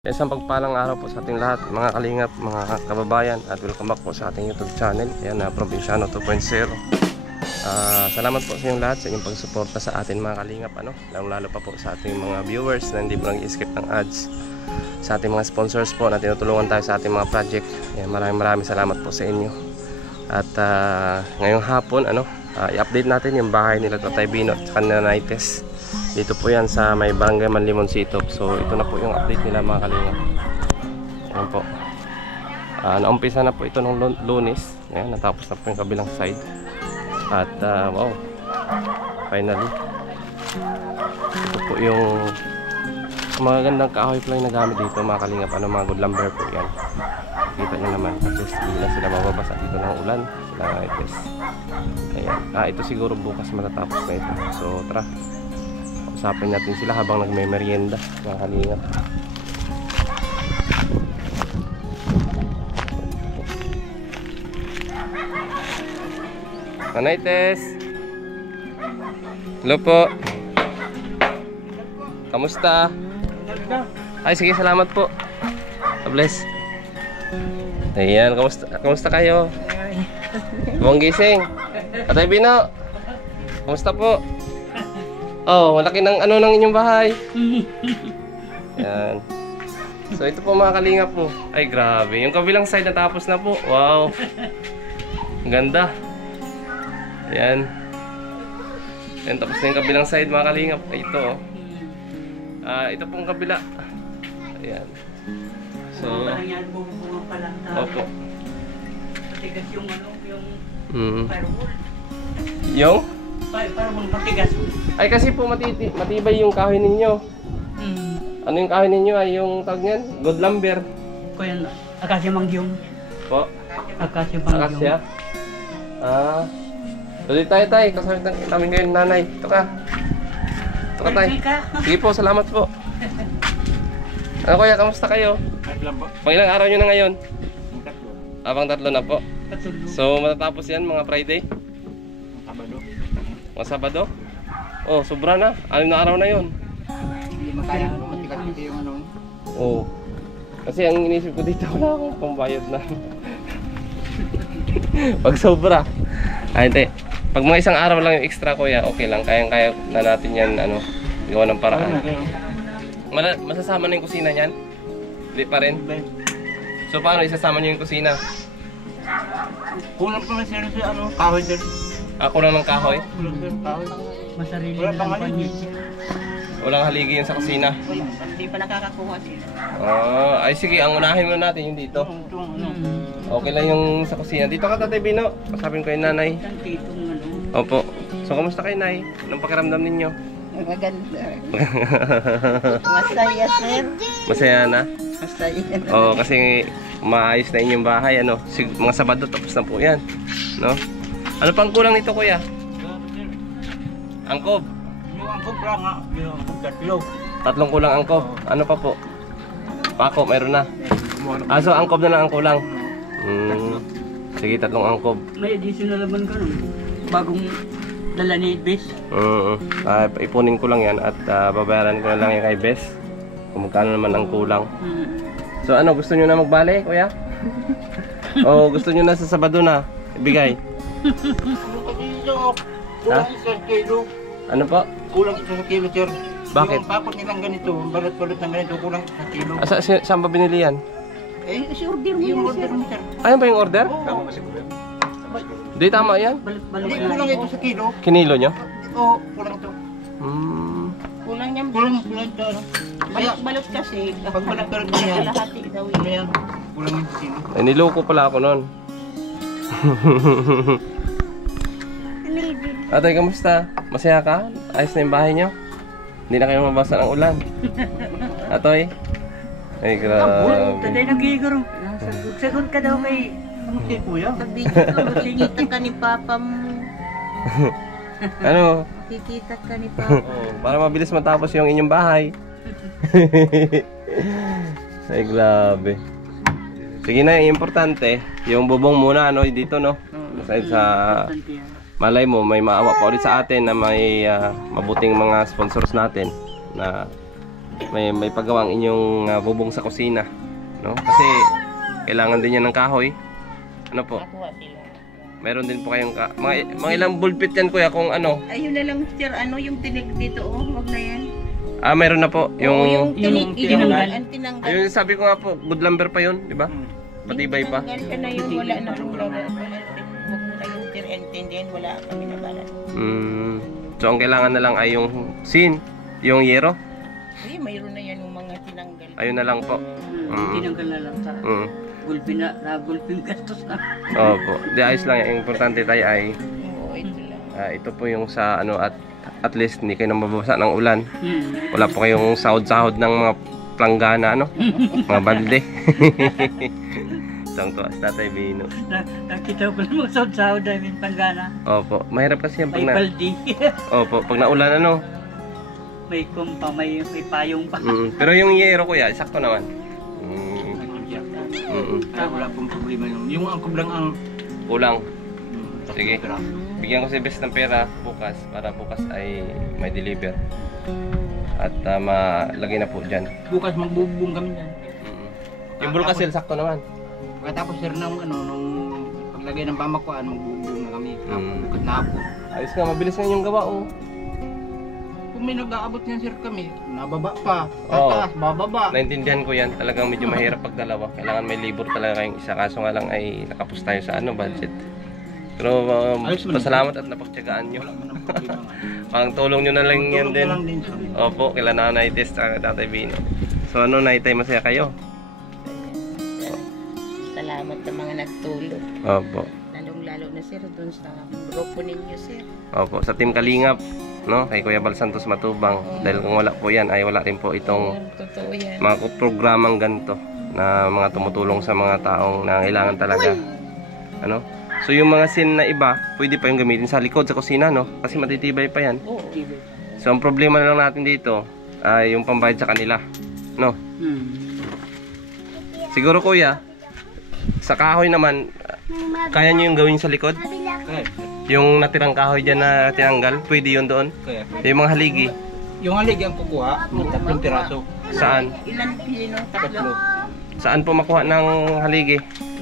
Isang pagpalang araw po sa ating lahat, mga kalingap, mga kababayan, at welcome back po sa ating YouTube channel. Ayan na, Probinsyano 2.0. Salamat po sa inyong lahat sa inyong pagsuporta sa atin mga kalingap, lalo pa po sa ating mga viewers na hindi po nag-skip ng ads, sa ating mga sponsors po na tinutulungan tayo sa ating mga project. Ayan, maraming salamat po sa inyo. At ngayong hapon, i-update natin yung bahay nila Tatay Bino at Nanay-Tess. Dito po yan sa may barangay Manlimon Sitop. So ito na po yung update nila mga kalingap. Ayan po. Naumpisa na po ito nung Lunes. Ayan, natapos na po yung kabilang side. At wow, finally ito po yung magagandang kahoy po yung nagamit dito mga kalingap. Mga good lumber po yan. Kita nyo naman kasi hindi na sila mababasa dito ng ulan. Sila Nanay-Tess. Ayan. Ito siguro bukas matatapos na ito. So tara, usapin natin sila habang nagme-merienda mga kalingap. Nanay-Tess, hello po. Kamusta? Ay sige, salamat po. God bless. Ayan, kamusta kayo? Buong gising. Tatay Bino, kamusta po? Oh, malaki ng ng inyong bahay. Yan. So ito po mga kalingap po. Ay grabe, yung kabilang side natapos na po. Wow, ang ganda. Yan. Yan, tapos na yung kabilang side mga kalingap. Ay, ito ito pong kabila. Ayan. So opo. Matigas yung firewall. Yung? Para matigas. Ay kasi po matibay yung kahoy ninyo. Ano yung kahoy ninyo? Ay yung tawag niyan? Good lumber. Ko yan, akasya mangyong. Po? Akasya mangyong. Akasya? Tuloy tayo kasama namin ngayon nanay. Ito ka tay. Sige po, salamat po. Kuya, kamusta kayo? Pang ilang araw nyo na ngayon? Pang tatlo na po. So matatapos yan mga Friday? Mga Sabado? Oh, sobra na. 6 na araw na yun. Hindi makaya matigas dito yung Oh. Kasi ang inisip ko dito, wala akong pambayad na. Pag sobra. Hindi. Pag mga isang araw lang yung extra kuya, okay lang. Kayang-kaya na natin yan, gawa ng paraan. Masasama na yung kusina niyan? Hindi pa rin? So paano isasama niyo yung kusina? Kulang pa man sila sa kahoy din. Kulang ng kahoy? Masarili na lang pa niya. Walang haligi yun sa kusina? Hindi pa nakakakuha sila. Ay sige, ang unahin mo natin yung dito. Okay lang yung sa kusina. Dito ka Tatay Bino. Pasapin ko yung nanay. Opo. So kamusta kayo nay? Anong pakiramdam ninyo? Maganda. Masaya, sir. Masaya na? Masaya. Oo, kasi maayos na inyong bahay. Mga Sabado tapos na po yan. No? Ano pang kulang nito kuya? Angkob? Yung angkob lang yung tatlo. Tatlong kulang angkob. Ano pa po? Pako, meron na. So angkob na lang ang kulang. Sige, 3 angkob. May additional naman ka nun. Bagong dala ni Bes. Ipunin ko lang yan at babayaran ko na lang yung kay Bes kung magkano naman ang kulang. So gusto nyo na magbale kuya? O gusto nyo na sa Sabado na ibigay? Kulang 1 kilo. Ano po? Kulang 1 kilo, sir. Bakit? Yung pakot nilang ganito, balot-balot ng ganito, kulang 1 kilo. Saan ba binili yan? Si order mo yung order mo, sir. Ayun ba yung order? Oo. Di tama yan? Balot-balot na. Kulang ito sa kilo. Kinilo nyo? Oo, kulang ito. Kulang yan. Kulang ito. Balot kasi. Pag balot-balot na yan. Kalahati daw Ayan. Kulang yung kilo. Niloko pala ako nun. Atay, kamusta? Masaya ka? Ayos na yung bahay nyo? Hindi na kayo mabasa ng ulan. Atoy? Ay, grabe. Taday nag-iigaro. Sagot ka daw kay kuya. Kikita ka ni Papa mo. Kikita ka ni Papa. Para mabilis matapos yung inyong bahay. Ay, grabe. Sige na, importante. Yung bubong muna, dito, no? Sa malay mo may maawa pa ulit sa atin na may mabuting mga sponsors natin na may paggawang inyong bubong sa kusina, no? Kasi kailangan din yan ng kahoy. Ano po? Nakuha sila. Meron din po kayong mga ilang bulpit yan kuya kung ano. Ayun na lang sir, ano yung tinig dito oh, wag na yan. Meron na po yung tinig, tinanggal. ang tinanggal. ayun sabi ko nga po, good lumber pa yun, di ba? Patibay pa. Tinanggal ka na yun, wala na kung wag mo na yung sir, intindihan, wala kami na balat. So ang kailangan na lang ay yung sin, yung yero. Uy, mayroon na yan yung mga tinanggal. Ayun na lang po. Tinanggal na lang sa gulpin na gulpin gastos na. Opo. Di ayos lang yan. Importante tayo ay Oo, ito lang. ito po yung sa ano at least hindi kayo nang mababasa ng ulan. Wala po kayong sahod-sahod ng mga planggana ano, mga balde. Tang tuwas Tatay Bino. Nakita ko lang mga sahod-sahod namin panggana. Opo. Mahirap kasi yan pag May baldi. Opo, pag naulan ano. May kumpa, may payong pa. Pero yung yero kuya, sakto naman. Wala pong problema yun. Yung angkob lang ang Kulang. Sige. Bigyan ko si Bes ng pera bukas para bukas ay may deliver. At malagay na po dyan. bukas magbubong kami yan. Yung bulkasil sakto naman. Pagkatapos sir nung nung paglagay ng pamakuan, magbubong na kami. Bukat na hapon. Ayos nga, mabilis nga yung gawa oh. Kung may nag-aabot niyan sir kami, nababa pa. Oo. Tataas, bababa. Naintindihan ko yan. Talagang medyo mahirap pag dalawa. Kailangan may libur talaga kayong isa. Kaso nga lang ay nakapos tayo sa budget. Pero Ayos mo na. pasalamat at napagtyagaan nyo. Wala man ang problema. Parang tulong nyo na lang yan Tulong din. na lang din sir. Opo, kailan Nanay Tess at Tatay Bino. So ano, Naitay, masaya kayo? Salamat sa mga nagtulong. Opo. Lalong-lalo na sir, dun sa grupo ninyo sir. Opo, sa Team Kalingap, no? Kay Kuya Bal Santos Matubang. Dahil kung wala po yan, ay wala rin po itong Totoo yan. mga programang ganito na mga tumutulong sa mga taong nangailangan talaga. Ano? So yung mga sin na iba, pwede pa yung gamitin sa likod sa kusina, no? Kasi matitibay pa yan. Oo. So ang problema na lang natin dito ay yung pambayad sa kanila, no? Siguro kuya, sa kahoy naman, kaya nyo yung gawin sa likod? Kaya, Yung natirang kahoy dyan na tinanggal, pwede yun doon? kaya. Yung mga haligi, Yung haligi ang kukuha, tatlong piraso. saan? Ilan pino? Tatlo. Tatlo. Saan po makuha ng haligi?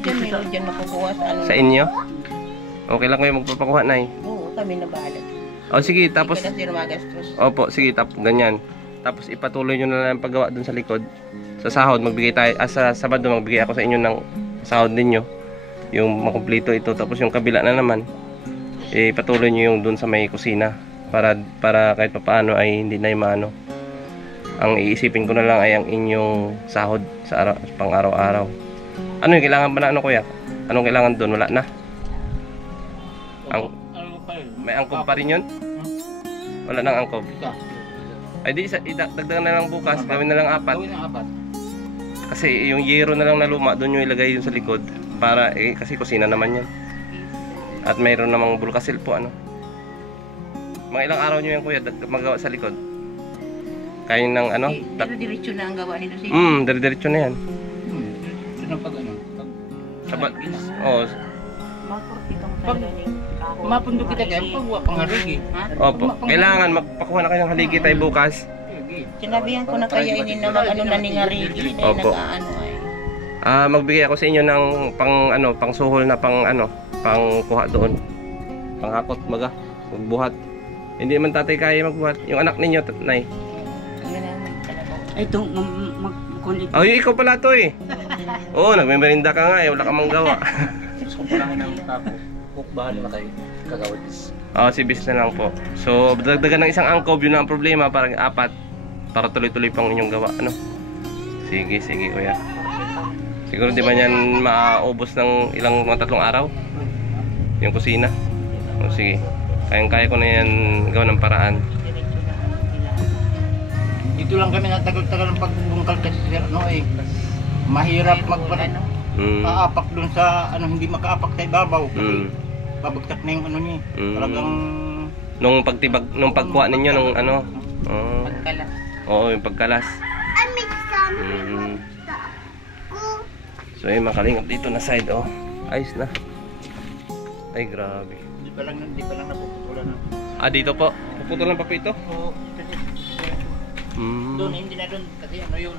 Diyan meron dyan makukuha sa ano. Sa inyo? Okay lang kayo magpapakuha na Oo, kami na bahala. O sige, tapos, Hindi ka na magastos. opo, sige, ganyan. Tapos ipatuloy nyo na lang ang paggawa dun sa likod. Sa sahod, magbigay tayo, sa Sabado, magbigay ako sa inyo ng sahod ninyo. Yung makumpleto ito, tapos yung kabila na naman, ipatuloy nyo yung dun sa may kusina. Para kahit papaano ay hindi na yung maano. Ang iisipin ko na lang ay ang inyong sahod sa pang araw-araw. Ano yung kailangan ba na ano kuya? Anong kailangan doon? Wala na? Ano pa yun? May angkob pa rin yun? Wala nang angkob. Isa. Ay di, dagdagan na lang bukas. Gawin na lang 4. Gawin ang 4. Kasi yung yero na lang na luma, doon yung ilagay yun sa likod. Para, kasi kusina naman yan. At mayroon namang bulkasil po, ano. Mga ilang araw nyo yan kuya, magawa sa likod. Kaya ng ano? Pero diretso na ang gawa nito si. Dire-diretso na yan. Yun ang pag ano. Sabat, oh, Makurtitong talaga ni kahoy. Mapundo kita kaya pagwa pang haligi. Ha? opo. Kailangan magpakuha na kayo ng haligi tayo bukas. Sinabihan ko na kaya ini na ano na ni Ngarigi na Opo. nag-aano ay. Magbigay ako sa inyo ng pang suhol na pang kuha doon. Panghakot maga, magbuhat. Hindi man tatay kaya magbuhat. Yung anak ninyo, tatay. Ano naman talaga. Ay, itong magkulit. Oh, ikaw pala to eh. Oo, nagmemerinda ka nga eh, wala ka mang gawa. So, kailangan ng tapo. Bahala na kayo. Kagawad is. Si bis na lang po. So, dagdagan ng isang angkob, yun na ang problema, parang 4. Para tuloy-tuloy pang inyong gawa, ano? Sige, kuya. Siguro di ba yan maubos ng ilang mga 3 araw? Yung kusina? O sige. Kayang-kaya ko na yan gawa ng paraan. Dito lang kami natagal-tagal ng pagbungkal kasi sir, no eh. Mahirap magpalit. Aapak dun sa ano, hindi makaapak sa ibabaw kasi babagsak na yung ano niya. Talagang Nung pagkuha ninyo nung ano? Pagkalas. Oo, yung pagkalas. So yung makalingap dito na side, oh. Ayos na. Ay, grabe. di pa lang napuputulan na. Dito po. Puputulan pa po ito? Oo. Doon, hindi na doon. Kasi ano yun.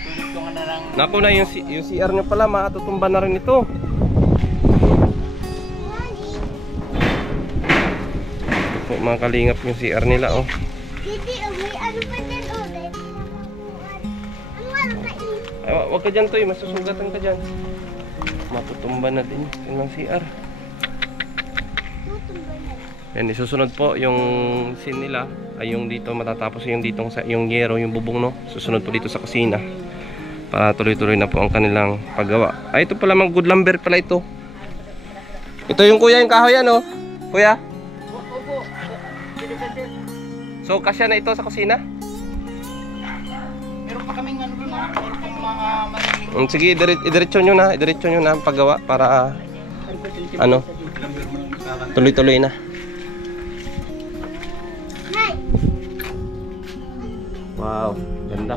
Tulog na lang. Naku na yung CR nyo pala, matutumba na rin ito. Ito po mga kalingap yung CR nila oh. Didi, may ano pa dyan, oh. Ano kain? Ay, wag ka dyan Toy, masusugatan ka dyan. Matutumba na din yung CR. Yan, isusunod po yung scene nila ay yung dito matatapos yung ditong sa yung yero, yung bubong no. Susunod po dito sa kusina. Para tuloy-tuloy na po ang kanilang paggawa. Ay, ito pala mga good lumber pala ito. Ito yung kuya yung kahoy ano? Kuya? So, kasya na ito sa kusina? Meron pa kaming ano doon, meron pang mga maliling. Sige, idiretso nyo na ang paggawa para ano, tuloy-tuloy na. Wow, ganda.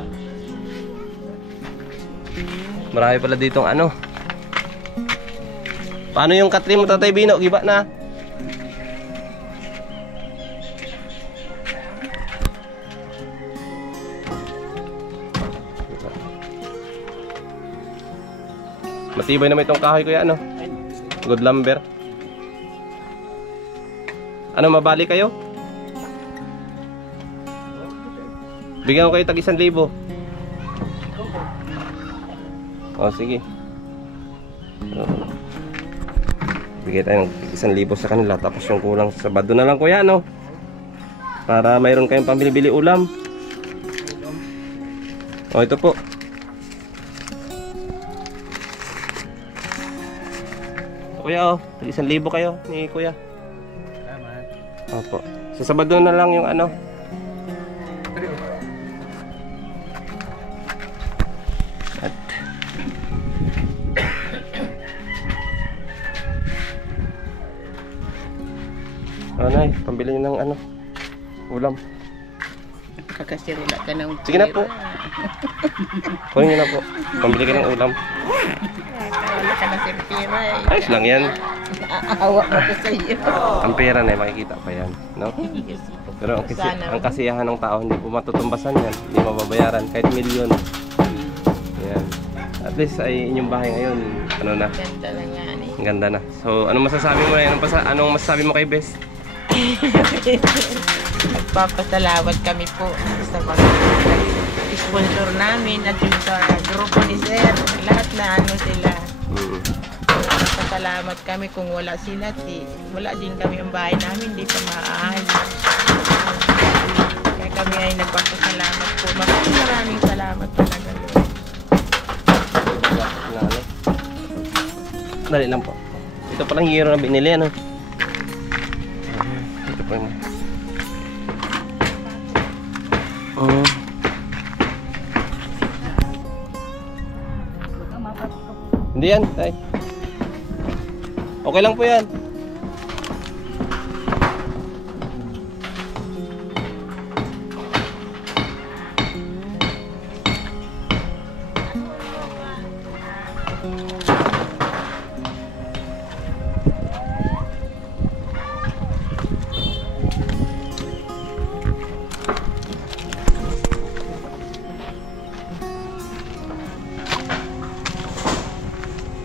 Marami pala ditong ano. Paano yung katri mo Tatay Bino? Giba na. Matibay naman itong kahoy kuya ano? Good lumber. Ano, mabali kayo? Bigyan ko kayo tag 1,000. O sige. So, bigay tayo ng 1,000 sa kanila. Tapos yung kulang sa Sabado na lang kuya no? Para mayroon kayong pambili-bili ulam. O ito po. Kuya tag 1,000 kayo ni kuya. Salamat. Opo. Sa Sabado na lang yung ano. At Nay, pambili nyo ng ano, ulam. Kakasirula ka ng Sige na po. Kunin nyo na po. Pambili ka ng ulam. Wala ka ng sirpira eh. Ayos lang yan. Aawa mo ko sa iyo. Ang pera na makikita pa yan, no? Pero ang kasiyahan ng tao hindi po matutumbasan yan. Hindi mababayaran kahit milyon. Yan. At least ay inyong bahay ngayon, ano na, Ganda lang yan eh. ang ganda na. So, anong masasabi mo na? Anong masasabi mo kay Bes? Nagpapasalamat kami po sa pag-sponsor namin at yung sa grupo ni Sir. Lahat na ano sila. Pasalamat kami kung wala sila. Wala din kami ang bahay namin. Hindi pa maaayos. Kaya kami ay nagpapasalamat po. Maraming salamat talaga. Dali lang po. Ito palang hero na binili, ano? Ito po yun. Hindi yan, tay. Okay lang po yan.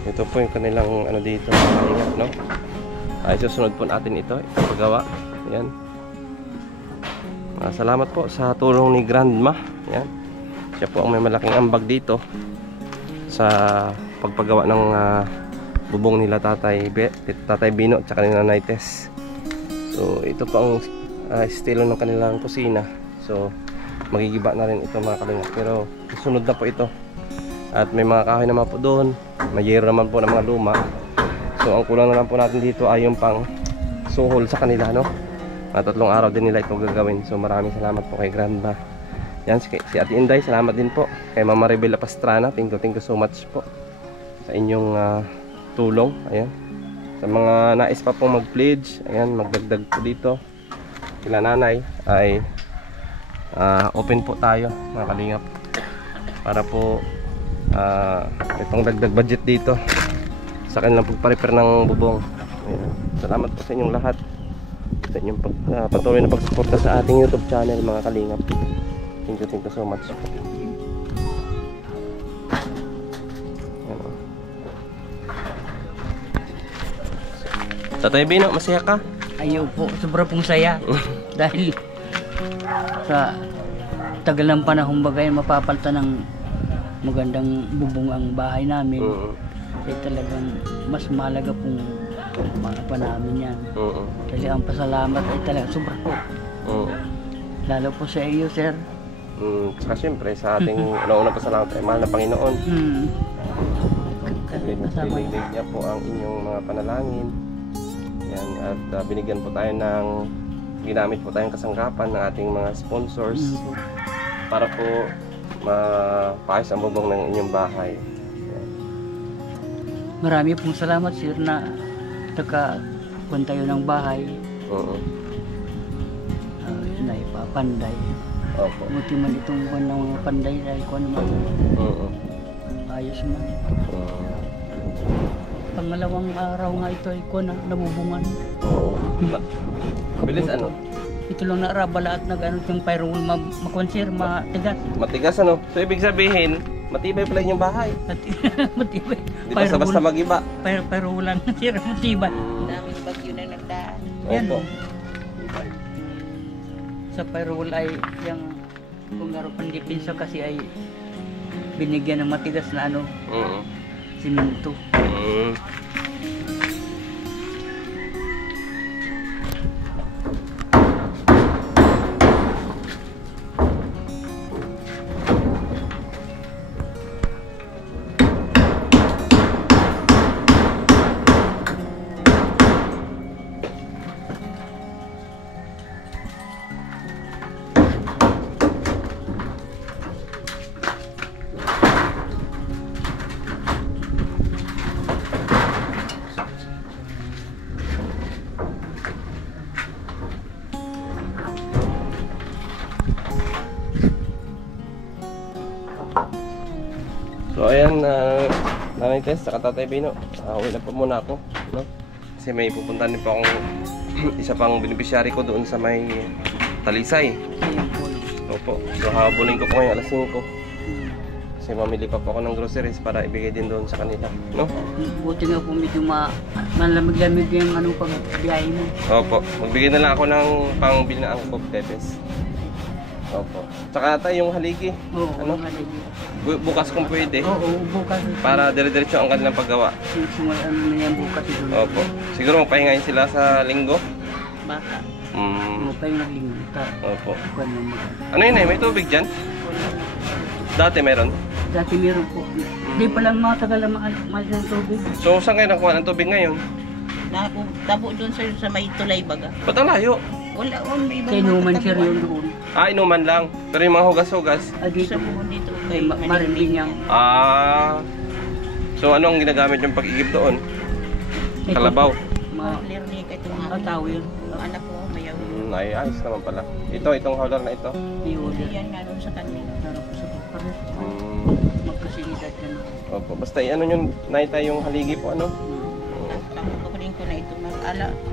Ito po yung kanilang ano dito, no? Ay susunod po natin ito, ipagawa. Ayan. Salamat po sa tulong ni Grandma. Ayan. Siya po ang may malaking ambag dito sa pagpagawa ng bubong nila Tatay Bino at saka ni Nanay Tess. So ito po ang estilo ng kanilang kusina. So magigiba na rin ito mga kalingap. Pero susunod na po ito. At may mga kahoy naman po doon. May yero naman po ng mga luma. So ang kulang na lang po natin dito ay yung pang suhol sa kanila, no? At 3 araw din nila ito gagawin. So maraming salamat po kay Grandma. Yan, si Ate Inday, salamat din po. Kay Mama Rebela Pastrana, thank you so much po sa inyong tulong. Ayan. Sa mga nais pa pong mag-pledge, ayan, magdagdag po dito. Kila nanay ay open po tayo mga kalingap. Para po itong dagdag budget dito sa kanilang pagpa-repair ng bubong. Ayan. Salamat po sa inyong lahat sa inyong patuloy na pagsuporta sa ating YouTube channel mga kalingap. Thank you so much. Yan, oh. Tatay Bino, masaya ka? Ayaw po, sobra pong saya. Dahil sa tagal ng panahon bagay mapapalta ng magandang bubong ang bahay namin. Ay talagang mas mahalaga pong mga namin yan. Kasi ang pasalamat ay talagang sobra po. Lalo po sa iyo, sir. Saka siyempre sa ating una pasalamat ay mahal na Panginoon. Dinig niya po ang inyong mga panalangin. Yan, at binigyan po tayo ng ginamit po tayong kasangkapan ng ating mga sponsors para po mapaayos ang bubong ng inyong bahay. Marami pong salamat, sir, na nagkakuan tayo ng bahay. Naipapanday. Opo. Buti man itong kuan ng mga panday dahil kuan naman. Ayos man. Pangalawang araw nga ito ay kuan nabubungan. Bilis ano? Ito lang naarabala at nag-ano yung pyrol makonser, matigas. Matigas ano? So ibig sabihin, matibay pala yung bahay. Matibay. Di basta-basta mag-iba. Pyrol lang, sir, matibay. Daming bagyo na nagdaan. Yan. Opo. Sa pyrol ay yung kung nga pandipinsa kasi ay binigyan ng matigas na ano, simento. So ayan, Nanay Tess, saka Tatay Bino, uwi na po muna ako, no? Kasi may pupuntahan din po akong isa pang beneficiary ko doon sa may Talisay. Opo, so habulin ko po ngayon alas 5. Kasi mamili pa po ako ng groceries para ibigay din doon sa kanila, no? Buti nga po medyo malamig-lamig yung anong pagbiyahe mo. Opo, magbigay na lang ako ng pangbili na angkop, Tepes. Opo. Tsaka tayo yung haligi. Oo, Ano? Bukas kung pwede. Oo, bukas. Para dire-diretso ang kanilang paggawa. Ano na yan bukas ito. Opo. Siguro magpahingayin sila sa linggo. Baka. Mupay ng linggo. Opo. Kuan mo. Ano yun eh? May tubig dyan? Dati meron. Dati meron po. Hindi pa lang matagal na mahal ng tubig. So saan kayo nakuha ng tubig ngayon? Tabo doon sa may tulay baga. Ba't ang layo? Wala, may ibang Kaya inuman mga sir katabihan. yun doon. Inuman lang. Pero yung mga hugas-hugas. Dito. Sa buhon dito. Ay, marinig niyang. So ano ang ginagamit yung pag-igib doon? Kalabaw. Mga Lirnik ito nga. tawil. Ang anak ko, mayaw. Ay, ayos naman pala. Itong hauler na ito. Iuli. Yan nga doon sa kanila. Sarap sa pares. Magkasinidad ka na. Opo. Basta ano yung naita yung haligi po ano? Kukunin ko na ito.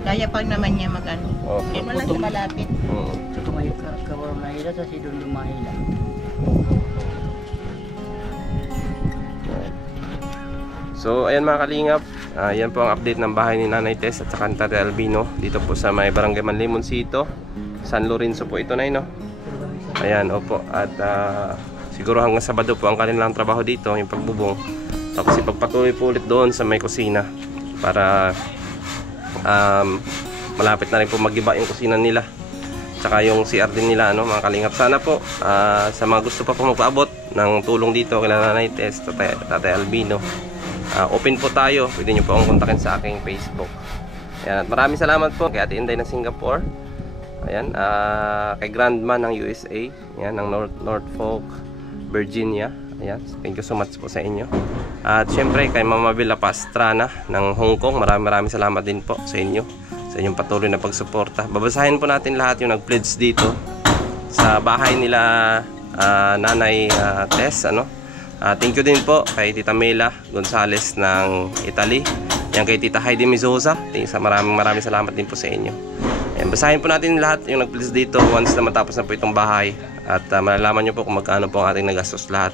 Kaya pa naman niya mag-ano. Opo. Yan mo lang sa malapit. So tumayo ka warang nahila sa si doon lumahila. So ayan mga kalingap, yan po ang update ng bahay ni Nanay Tess at saka ni Tatay Albino dito po sa may Barangay Manlimoncito, San Lorenzo po ito na no. Ayan, opo. At siguro hanggang Sabado po ang kanilang trabaho dito, yung pagbubong. Tapos ipagpatuloy po ulit doon sa may kusina para malapit na rin po mag-iba yung kusina nila. Tsaka yung CR din nila, ano, mga kalingap. Sana po sa mga gusto pa po magpaabot ng tulong dito kay Nanay Tess, Tatay Albino, open po tayo. Pwede nyo po akong kontakin sa aking Facebook. Ayan, at maraming salamat po kay Ate Inday ng Singapore. Ayan, kay Grandma ng USA. Ayan, ng Norfolk, Virginia. Ayan, thank you so much po sa inyo. At syempre kay Mama Bella Pastrana ng Hong Kong. Maraming salamat din po sa inyo, sa inyong patuloy na pagsuporta. Babasahin po natin lahat yung nag-pledge dito sa bahay nila Nanay Tess, ano. Thank you din po kay Tita Mela Gonzales ng Italy. Yan kay Tita Heidi Mizosa. Maraming salamat din po sa inyo. Ayan, basahin po natin lahat yung nag-pledge dito once na matapos na po itong bahay. At malalaman nyo po kung magkano po ang ating nagastos lahat.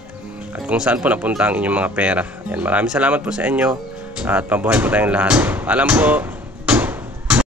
At kung saan po napunta ang inyong mga pera. Ayan, maraming salamat po sa inyo. At mabuhay po tayong lahat. Paalam po.